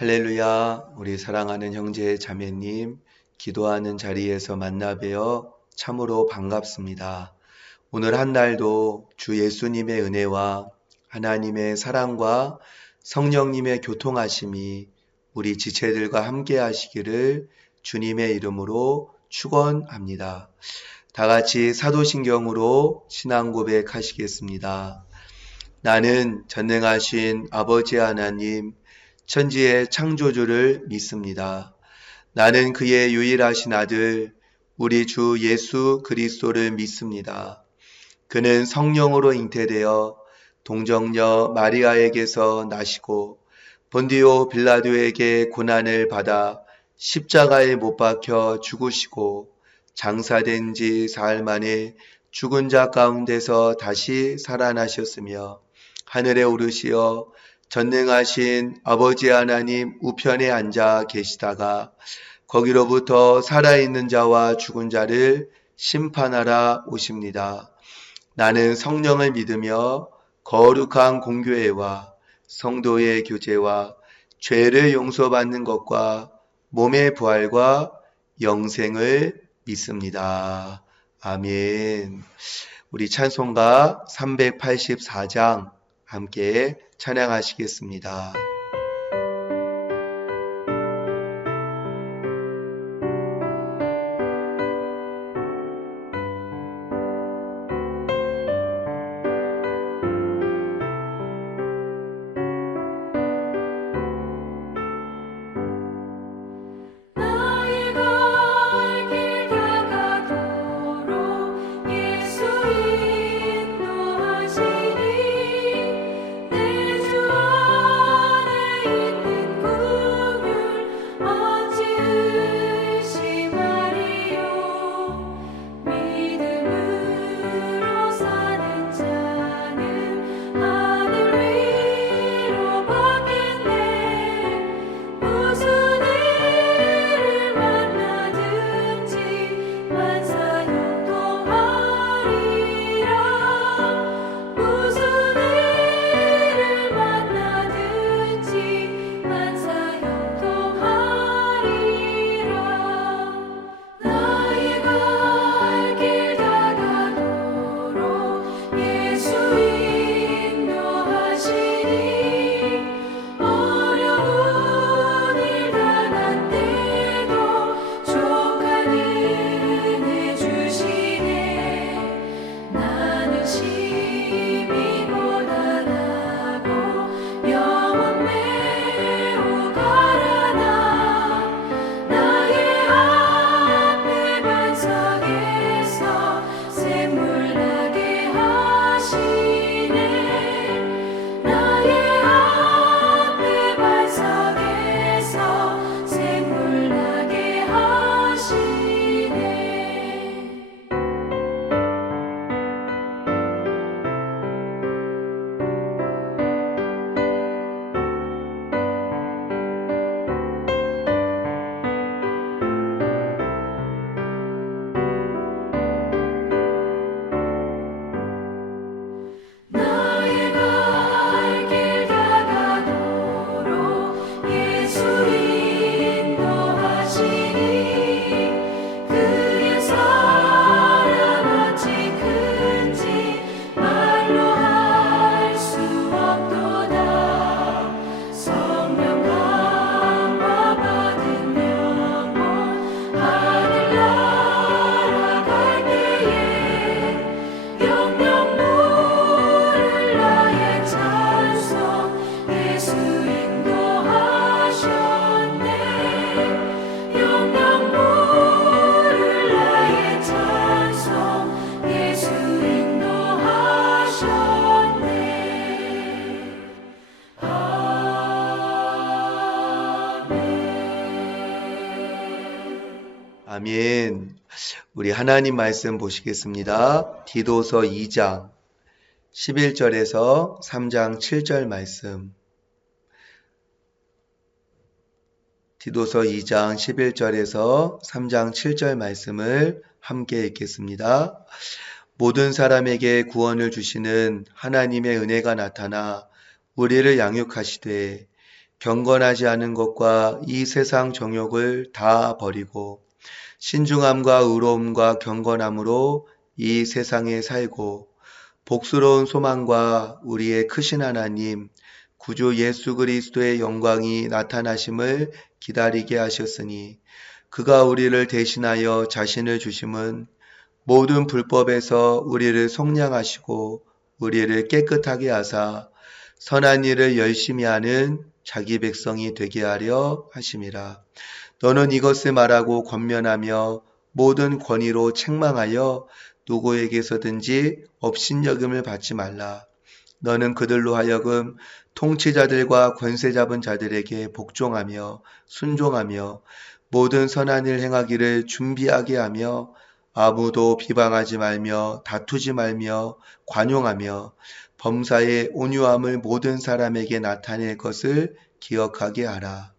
할렐루야, 우리 사랑하는 형제 자매님, 기도하는 자리에서 만나 뵈어 참으로 반갑습니다. 오늘 한 날도 주 예수님의 은혜와 하나님의 사랑과 성령님의 교통하심이 우리 지체들과 함께 하시기를 주님의 이름으로 축원합니다. 다 같이 사도신경으로 신앙 고백하시겠습니다. 나는 전능하신 아버지 하나님, 천지의 창조주를 믿습니다. 나는 그의 유일하신 아들, 우리 주 예수 그리스도를 믿습니다. 그는 성령으로 잉태되어 동정녀 마리아에게서 나시고 본디오 빌라도에게 고난을 받아 십자가에 못 박혀 죽으시고 장사된 지 사흘 만에 죽은 자 가운데서 다시 살아나셨으며 하늘에 오르시어 전능하신 아버지 하나님 우편에 앉아 계시다가 거기로부터 살아있는 자와 죽은 자를 심판하러 오십니다. 나는 성령을 믿으며 거룩한 공교회와 성도의 교제와 죄를 용서받는 것과 몸의 부활과 영생을 믿습니다. 아멘. 우리 찬송가 384장 함께 찬양하시겠습니다. 아멘. 우리 하나님 말씀 보시겠습니다. 디도서 2장 11절에서 3장 7절 말씀. 디도서 2장 11절에서 3장 7절 말씀을 함께 읽겠습니다. 모든 사람에게 구원을 주시는 하나님의 은혜가 나타나 우리를 양육하시되 경건하지 않은 것과 이 세상 정욕을 다 버리고 신중함과 의로움과 경건함으로 이 세상에 살고 복스러운 소망과 우리의 크신 하나님 구주 예수 그리스도의 영광이 나타나심을 기다리게 하셨으니 그가 우리를 대신하여 자신을 주심은 모든 불법에서 우리를 속량하시고 우리를 깨끗하게 하사 선한 일을 열심히 하는 자기 백성이 되게 하려 하심이라. 너는 이것을 말하고 권면하며 모든 권위로 책망하여 누구에게서든지 업신여김을 받지 말라. 너는 그들로 하여금 통치자들과 권세 잡은 자들에게 복종하며 순종하며 모든 선한 일 행하기를 준비하게 하며 아무도 비방하지 말며 다투지 말며 관용하며 범사의 온유함을 모든 사람에게 나타낼 것을 기억하게 하라.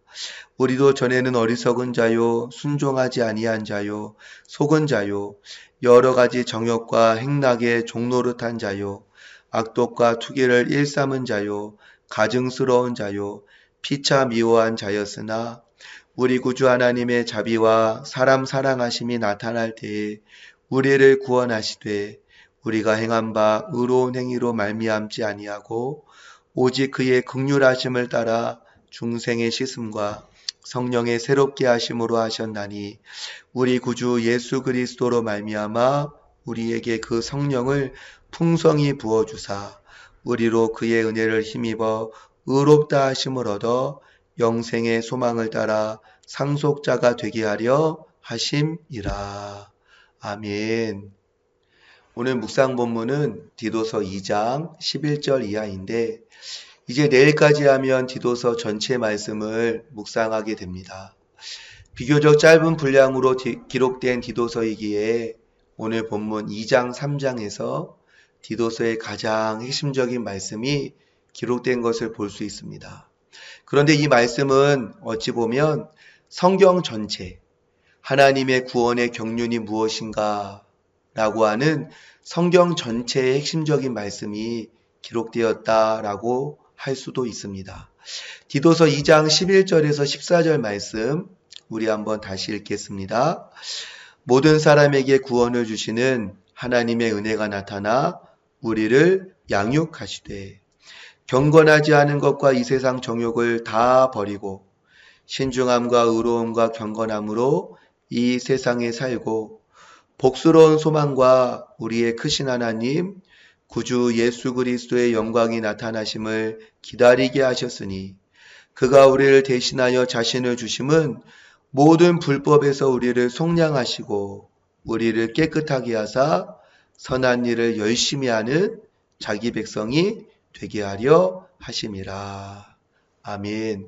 우리도 전에는 어리석은 자요 순종하지 아니한 자요 속은 자요 여러 가지 정욕과 행락에 종노릇한 자요 악독과 투기를 일삼은 자요 가증스러운 자요 피차 미워한 자였으나 우리 구주 하나님의 자비와 사람 사랑하심이 나타날 때에 우리를 구원하시되 우리가 행한 바 의로운 행위로 말미암지 아니하고 오직 그의 긍휼하심을 따라 중생의 씻음과 성령의 새롭게 하심으로 하셨나니 우리 구주 예수 그리스도로 말미암아 우리에게 그 성령을 풍성히 부어주사 우리로 그의 은혜를 힘입어 의롭다 하심을 얻어 영생의 소망을 따라 상속자가 되게 하려 하심이라. 아멘. 오늘 묵상 본문은 디도서 2장 11절 이하인데 이제 내일까지 하면 디도서 전체 말씀을 묵상하게 됩니다. 비교적 짧은 분량으로 기록된 디도서이기에 오늘 본문 2장 3장에서 디도서의 가장 핵심적인 말씀이 기록된 것을 볼 수 있습니다. 그런데 이 말씀은 어찌 보면 성경 전체 하나님의 구원의 경륜이 무엇인가 라고 하는 성경 전체의 핵심적인 말씀이 기록되었다라고 할 수도 있습니다. 디도서 2장 11절에서 14절 말씀 우리 한번 다시 읽겠습니다. 모든 사람에게 구원을 주시는 하나님의 은혜가 나타나 우리를 양육하시되 경건하지 않은 것과 이 세상 정욕을 다 버리고 신중함과 의로움과 경건함으로 이 세상에 살고 복스러운 소망과 우리의 크신 하나님 구주 예수 그리스도의 영광이 나타나심을 기다리게 하셨으니 그가 우리를 대신하여 자신을 주심은 모든 불법에서 우리를 속량하시고 우리를 깨끗하게 하사 선한 일을 열심히 하는 자기 백성이 되게 하려 하심이라. 아멘.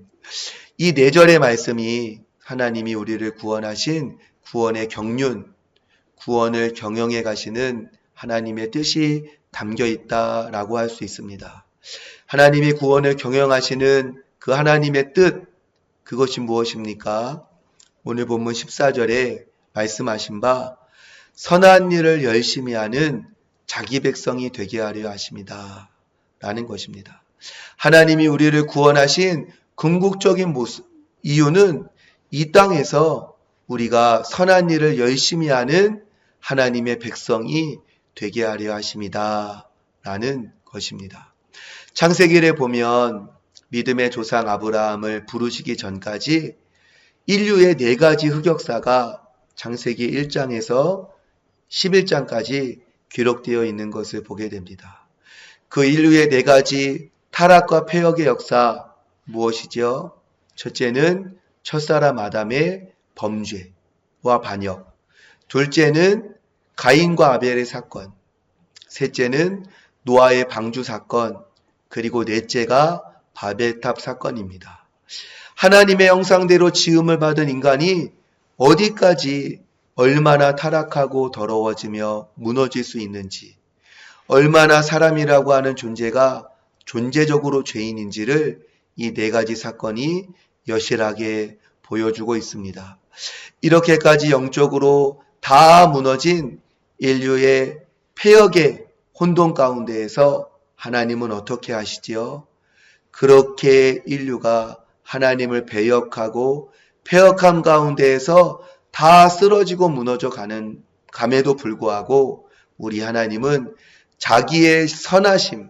이 4절의 말씀이 하나님이 우리를 구원하신 구원의 경륜, 구원을 경영해 가시는 하나님의 뜻이 담겨 있다라고 할 수 있습니다. 하나님이 구원을 경영하시는 그 하나님의 뜻, 그것이 무엇입니까? 오늘 본문 14절에 말씀하신 바 선한 일을 열심히 하는 자기 백성이 되게 하려 하십니다. 라는 것입니다. 하나님이 우리를 구원하신 궁극적인 이유는 이 땅에서 우리가 선한 일을 열심히 하는 하나님의 백성이 되게 하려 하십니다. 라는 것입니다. 창세기를 보면 믿음의 조상 아브라함을 부르시기 전까지 인류의 4가지 흑역사가 창세기 1장에서 11장까지 기록되어 있는 것을 보게 됩니다. 그 인류의 4가지 타락과 폐역의 역사 무엇이죠? 첫째는 첫사람 아담의 범죄와 반역, 둘째는 가인과 아벨의 사건, 셋째는 노아의 방주 사건, 그리고 넷째가 바벨탑 사건입니다. 하나님의 형상대로 지음을 받은 인간이 어디까지 얼마나 타락하고 더러워지며 무너질 수 있는지, 얼마나 사람이라고 하는 존재가 존재적으로 죄인인지를 이 4가지 사건이 여실하게 보여주고 있습니다. 이렇게까지 영적으로 다 무너진 인류의 폐역의 혼돈 가운데에서 하나님은 어떻게 하시지요? 그렇게 인류가 하나님을 배역하고 패역함 가운데에서 다 쓰러지고 무너져 감에도 불구하고 우리 하나님은 자기의 선하심,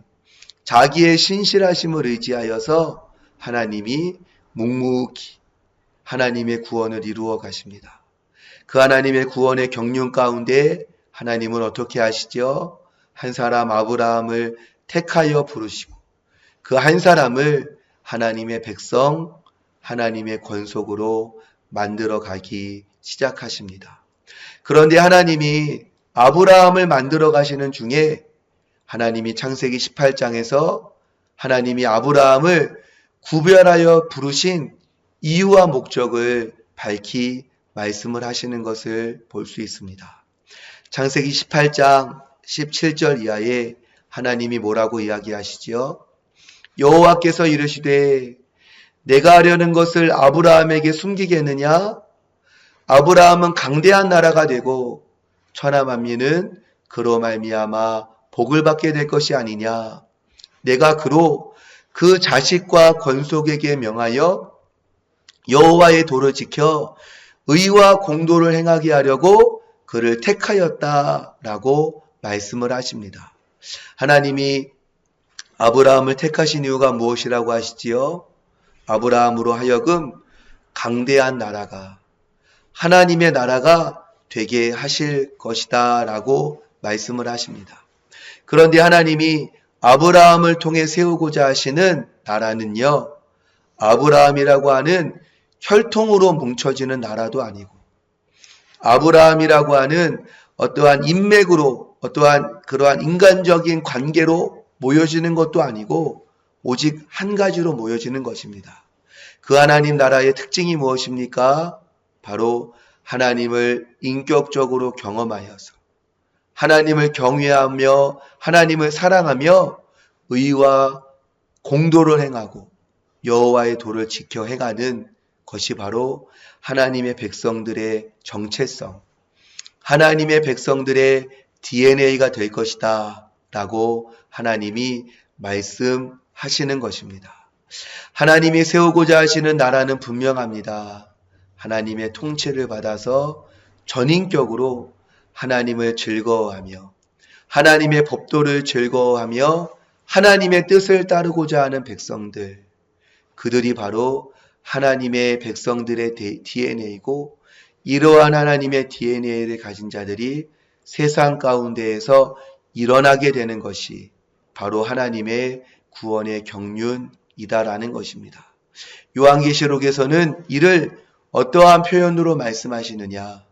자기의 신실하심을 의지하여서 하나님이 묵묵히 하나님의 구원을 이루어 가십니다. 그 하나님의 구원의 경륜 가운데 하나님은 어떻게 하시죠? 한 사람 아브라함을 택하여 부르시고 그 한 사람을 하나님의 백성, 하나님의 권속으로 만들어 가기 시작하십니다. 그런데 하나님이 아브라함을 만들어 가시는 중에 하나님이 창세기 18장에서 하나님이 아브라함을 구별하여 부르신 이유와 목적을 밝히 말씀을 하시는 것을 볼 수 있습니다. 창세기 18장 17절 이하에 하나님이 뭐라고 이야기하시지요? 여호와께서 이르시되 내가 하려는 것을 아브라함에게 숨기겠느냐? 아브라함은 강대한 나라가 되고 천하 만민은 그로 말미암아 복을 받게 될 것이 아니냐. 내가 그로 그 자식과 권속에게 명하여 여호와의 도를 지켜 의와 공도를 행하게 하려고 그를 택하였다라고 말씀을 하십니다. 하나님이 아브라함을 택하신 이유가 무엇이라고 하시지요? 아브라함으로 하여금 강대한 나라가 하나님의 나라가 되게 하실 것이다 라고 말씀을 하십니다. 그런데 하나님이 아브라함을 통해 세우고자 하시는 나라는요, 아브라함이라고 하는 혈통으로 뭉쳐지는 나라도 아니고 아브라함이라고 하는 어떠한 인맥으로 어떠한 그러한 인간적인 관계로 모여지는 것도 아니고 오직 한 가지로 모여지는 것입니다. 그 하나님 나라의 특징이 무엇입니까? 바로 하나님을 인격적으로 경험하여서 하나님을 경외하며 하나님을 사랑하며 의와 공도를 행하고 여호와의 도를 지켜 행하는 것이 바로 하나님의 백성들의 정체성, 하나님의 백성들의 DNA가 될 것이다 라고 하나님이 말씀하시는 것입니다. 하나님이 세우고자 하시는 나라는 분명합니다. 하나님의 통치를 받아서 전인격으로 하나님을 즐거워하며 하나님의 법도를 즐거워하며 하나님의 뜻을 따르고자 하는 백성들, 그들이 바로 하나님의 백성들의 DNA이고 이러한 하나님의 DNA를 가진 자들이 세상 가운데에서 일어나게 되는 것이 바로 하나님의 구원의 경륜이다라는 것입니다. 요한계시록에서는 이를 어떠한 표현으로 말씀하시느냐?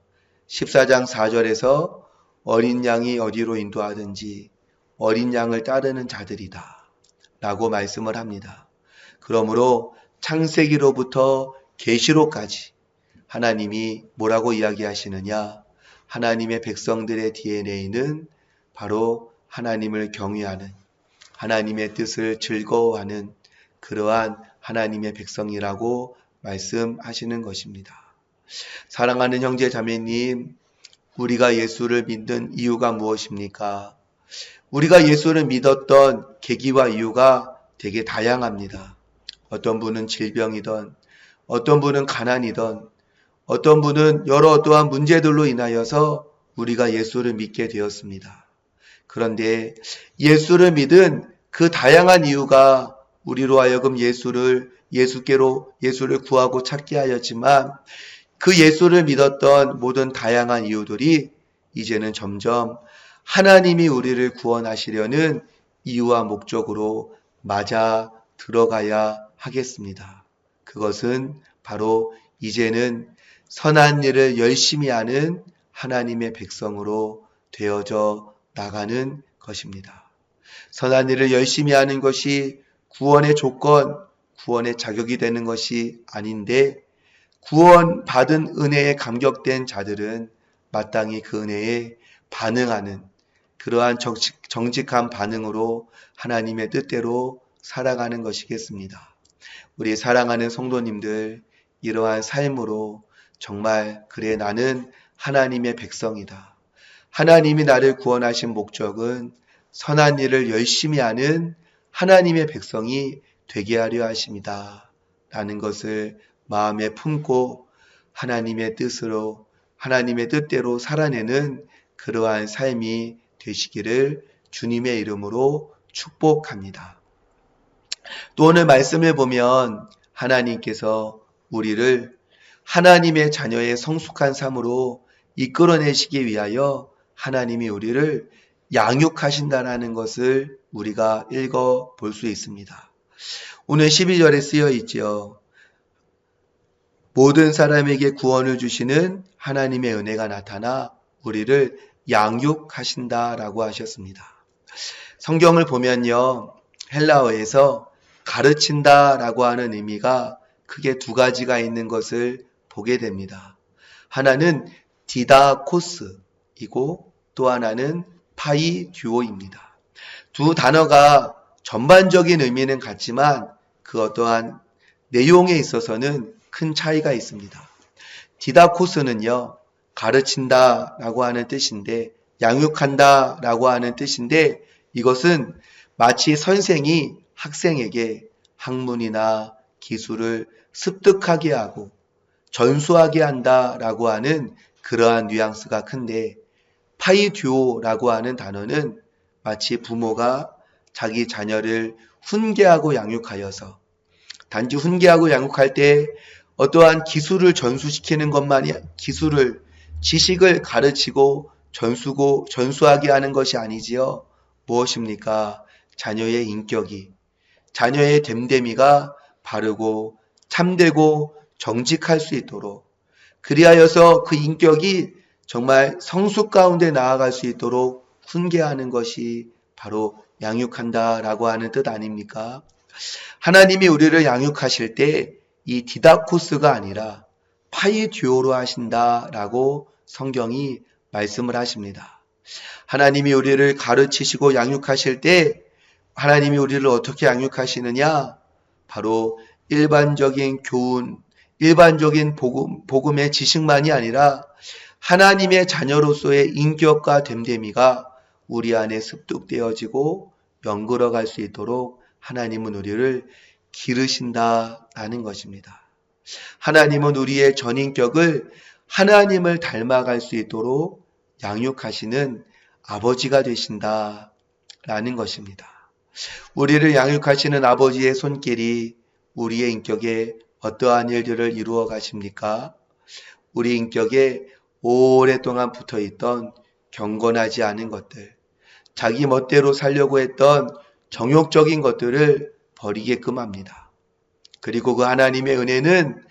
14장 4절에서 어린 양이 어디로 인도하든지 어린 양을 따르는 자들이다 라고 말씀을 합니다. 그러므로 창세기로부터 계시록까지 하나님이 뭐라고 이야기하시느냐? 하나님의 백성들의 DNA는 바로 하나님을 경외하는 하나님의 뜻을 즐거워하는 그러한 하나님의 백성이라고 말씀하시는 것입니다. 사랑하는 형제 자매님, 우리가 예수를 믿는 이유가 무엇입니까? 우리가 예수를 믿었던 계기와 이유가 되게 다양합니다. 어떤 분은 질병이던, 어떤 분은 가난이던, 어떤 분은 여러 어떠한 문제들로 인하여서 우리가 예수를 믿게 되었습니다. 그런데 예수를 믿은 그 다양한 이유가 우리로 하여금 예수를 구하고 찾게 하였지만 그 예수를 믿었던 모든 다양한 이유들이 이제는 점점 하나님이 우리를 구원하시려는 이유와 목적으로 맞아 들어가야 하겠습니다. 그것은 바로 이제는 선한 일을 열심히 하는 하나님의 백성으로 되어져 나가는 것입니다. 선한 일을 열심히 하는 것이 구원의 조건, 구원의 자격이 되는 것이 아닌데 구원받은 은혜에 감격된 자들은 마땅히 그 은혜에 반응하는 그러한 정직한 반응으로 하나님의 뜻대로 살아가는 것이겠습니다. 우리 사랑하는 성도님들, 이러한 삶으로 정말 그래 나는 하나님의 백성이다. 하나님이 나를 구원하신 목적은 선한 일을 열심히 하는 하나님의 백성이 되게 하려 하십니다. 라는 것을 마음에 품고 하나님의 뜻으로, 하나님의 뜻대로 살아내는 그러한 삶이 되시기를 주님의 이름으로 축복합니다. 또 오늘 말씀을 보면 하나님께서 우리를 하나님의 자녀의 성숙한 삶으로 이끌어내시기 위하여 하나님이 우리를 양육하신다라는 것을 우리가 읽어 볼 수 있습니다. 오늘 12절에 쓰여 있죠. 모든 사람에게 구원을 주시는 하나님의 은혜가 나타나 우리를 양육하신다라고 하셨습니다. 성경을 보면요, 헬라어에서 가르친다라고 하는 의미가 크게 두 가지가 있는 것을 보게 됩니다. 하나는 디다코스이고 또 하나는 파이듀오입니다. 두 단어가 전반적인 의미는 같지만 그 어떠한 내용에 있어서는 큰 차이가 있습니다. 디다코스는요, 가르친다라고 하는 뜻인데, 양육한다라고 하는 뜻인데, 이것은 마치 선생이 학생에게 학문이나 기술을 습득하게 하고 전수하게 한다라고 하는 그러한 뉘앙스가 큰데, 파이듀오라고 하는 단어는 마치 부모가 자기 자녀를 훈계하고 양육하여서, 단지 훈계하고 양육할 때 어떠한 기술을 전수시키는 것만이, 지식을 가르치고 전수하게 하는 것이 아니지요. 무엇입니까? 자녀의 인격이, 자녀의 됨됨이가 바르고 참되고 정직할 수 있도록, 그리하여서 그 인격이 정말 성숙 가운데 나아갈 수 있도록 훈계하는 것이 바로 양육한다라고 하는 뜻 아닙니까? 하나님이 우리를 양육하실 때 이 디다코스가 아니라 파이듀오로 하신다라고 성경이 말씀을 하십니다. 하나님이 우리를 가르치시고 양육하실 때 하나님이 우리를 어떻게 양육하시느냐? 바로 일반적인 교훈, 일반적인 복음의 지식만이 아니라 하나님의 자녀로서의 인격과 됨됨이가 우리 안에 습득되어지고 연결어갈 수 있도록 하나님은 우리를 기르신다라는 것입니다. 하나님은 우리의 전인격을 하나님을 닮아갈 수 있도록 양육하시는 아버지가 되신다라는 것입니다. 우리를 양육하시는 아버지의 손길이 우리의 인격에 어떠한 일들을 이루어 가십니까? 우리 인격에 오랫동안 붙어있던 경건하지 않은 것들, 자기 멋대로 살려고 했던 정욕적인 것들을 버리게끔 합니다. 그리고 그 하나님의 은혜는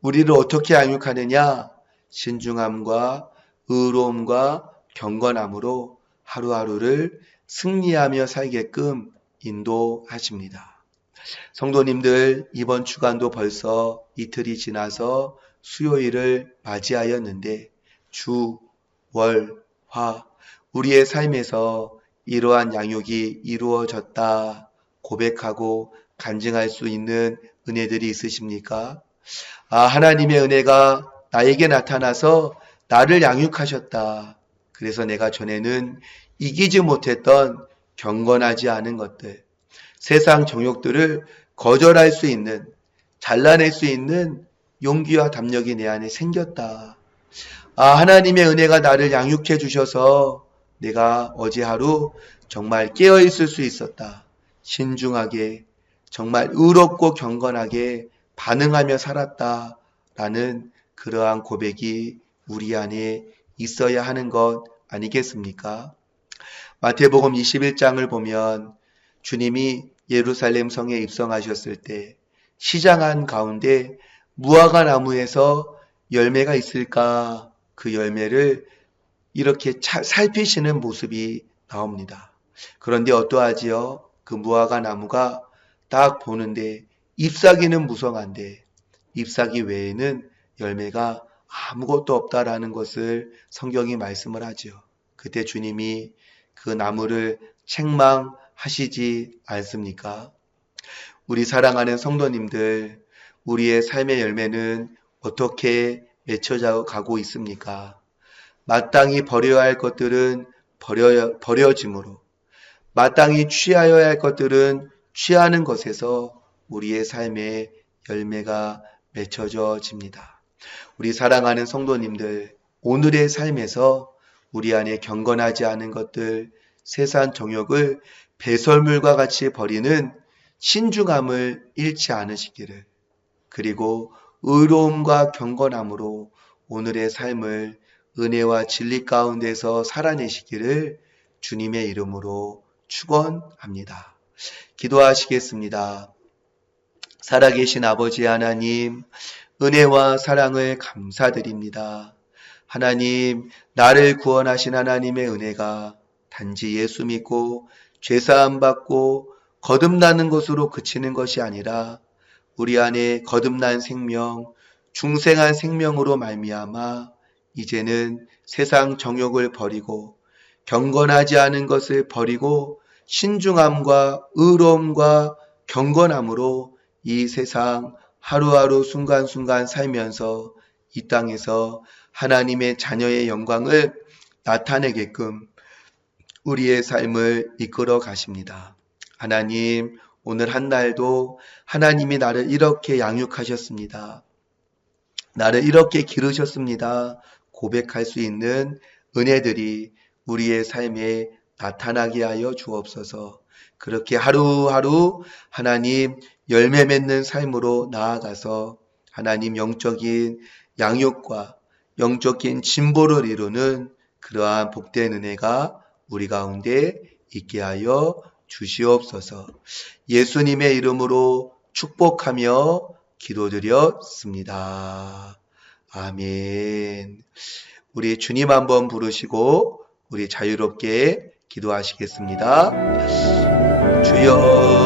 우리를 어떻게 양육하느냐? 신중함과 의로움과 경건함으로 하루하루를 승리하며 살게끔 인도하십니다. 성도님들, 이번 주간도 벌써 이틀이 지나서 수요일을 맞이하였는데 주, 월, 화 우리의 삶에서 이러한 양육이 이루어졌다 고백하고 간증할 수 있는 은혜들이 있으십니까? 하나님의 은혜가 나에게 나타나서 나를 양육하셨다. 그래서 내가 전에는 이기지 못했던 경건하지 않은 것들, 세상 정욕들을 거절할 수 있는, 잘라낼 수 있는 용기와 담력이 내 안에 생겼다. 하나님의 은혜가 나를 양육해 주셔서 내가 어제 하루 정말 깨어있을 수 있었다. 신중하게, 정말 의롭고 경건하게 반응하며 살았다. 라는 그러한 고백이 우리 안에 있어야 하는 것 아니겠습니까? 마태복음 21장을 보면 주님이 예루살렘 성에 입성하셨을 때 시장 가운데 무화과 나무에서 열매가 있을까? 그 열매를 이렇게 살피시는 모습이 나옵니다. 그런데 어떠하지요? 그 무화과 나무가 딱 보는데 잎사귀는 무성한데 잎사귀 외에는 열매가 아무것도 없다라는 것을 성경이 말씀을 하죠. 그때 주님이 그 나무를 책망하시지 않습니까? 우리 사랑하는 성도님들, 우리의 삶의 열매는 어떻게 맺혀져 가고 있습니까? 마땅히 버려야 할 것들은 버려짐으로, 마땅히 취하여야 할 것들은 취하는 것에서 우리의 삶의 열매가 맺혀집니다. 우리 사랑하는 성도님들, 오늘의 삶에서 우리 안에 경건하지 않은 것들, 세상 정욕을 배설물과 같이 버리는 신중함을 잃지 않으시기를, 그리고 의로움과 경건함으로 오늘의 삶을 은혜와 진리 가운데서 살아내시기를 주님의 이름으로 축원합니다. 기도하시겠습니다. 살아계신 아버지 하나님, 은혜와 사랑을 감사드립니다. 하나님, 나를 구원하신 하나님의 은혜가 단지 예수 믿고 죄사함 받고 거듭나는 것으로 그치는 것이 아니라 우리 안에 거듭난 생명, 중생한 생명으로 말미암아 이제는 세상 정욕을 버리고 경건하지 않은 것을 버리고 신중함과 의로움과 경건함으로 이 세상 하루하루 순간순간 살면서 이 땅에서 하나님의 자녀의 영광을 나타내게끔 우리의 삶을 이끌어 가십니다. 하나님, 오늘 한 날도 하나님이 나를 이렇게 양육하셨습니다. 나를 이렇게 기르셨습니다. 고백할 수 있는 은혜들이 우리의 삶에 나타나게 하여 주옵소서. 그렇게 하루하루 하나님 열매 맺는 삶으로 나아가서 하나님 영적인 양육과 영적인 진보를 이루는 그러한 복된 은혜가 우리 가운데 있게 하여 주시옵소서. 예수님의 이름으로 축복하며 기도드렸습니다. 아멘. 우리 주님 한번 부르시고 우리 자유롭게 기도하시겠습니다. 주여